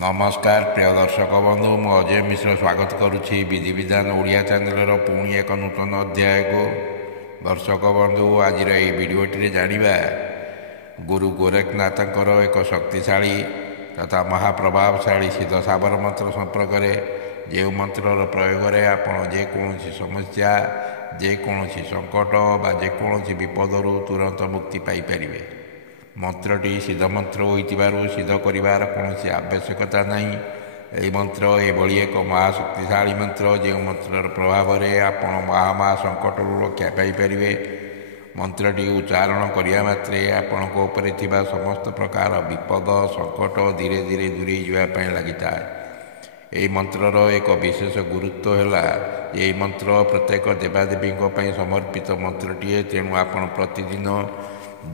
नमस्कार प्रिय दर्शक बंधु मु अजय मिश्र स्वागत करुच्ची विधि विधान ओडिया चैनल पुणी एक नूतन अध्याय को। दर्शक बंधु आज भिडियोटी जाना गुरु गोरखनाथ एक शक्तिशाली तथा महाप्रभावशाली सिद्ध साबर मंत्र संपर्क में जो मंत्र प्रयोग में आपड़ जेकोसी समस्या जेकोसी संकट बा जेकोसी विपद तुरंत मुक्ति पाइपर। मंत्रटी सिद्ध मंत्र हो सिद्ध कर कौन आवश्यकता नहीं। यह मंत्र एभली एक महाशक्तिशाली मंत्र जो मंत्र प्रभाव में आपण महामहा संकट रक्षा पाइपर। मंत्रटी उच्चारण करने मात्रे आपण समस्त प्रकार विपद संकट धीरे धीरे दूरे जावाई लगी था। यह मंत्रर एक विशेष गुरुत्व है। यह मंत्र प्रत्येक देवादेवी समर्पित मंत्रटीए। तेणु आपण प्रतिदिन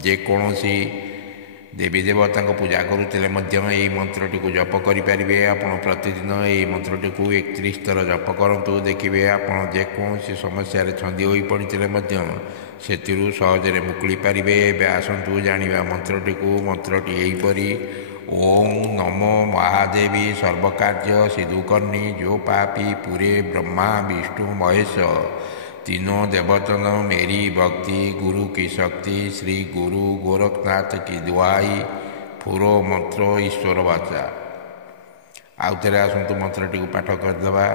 जेकोसी देवी देवता पूजा करुले यही मंत्रटी को जप करेंगे। आपड़ प्रतिदिन यही मंत्रटी को 31 थर जप करूँ। देखिए आपड़ जेकोसी समस्या छंदी हो पड़ते से सहजरे मुकुली पारे। आसतु जाना मंत्रटी को। मंत्रटी यहीपरी ओं नमो महादेवी सर्वकार्य सिधुकर्णी जो पापी पूरे ब्रह्मा विष्णु महेश तीनों देवतन मेरी भक्ति गुरु की शक्ति श्री गुरु गोरखनाथ की दुआई फुरो मंत्र ईश्वर वाचा। आउ थे आसतु मंत्रटी को पाठ करदे।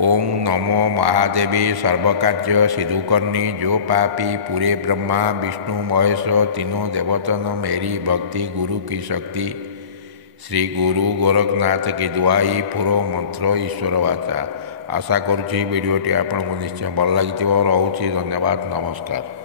ओं नमो महादेवी सर्वकार्य सिधुकर्णी जो पापी पूरे ब्रह्मा विष्णु महेश तीनों देवतन मेरी भक्ति गुरु की शक्ति श्री गुरु गोरखनाथ की दुआई फुरो मंत्र ईश्वर वाचा। आशा करुँची वीडियोटी आपको निश्चय भल लगी। रोचे धन्यवाद। नमस्कार।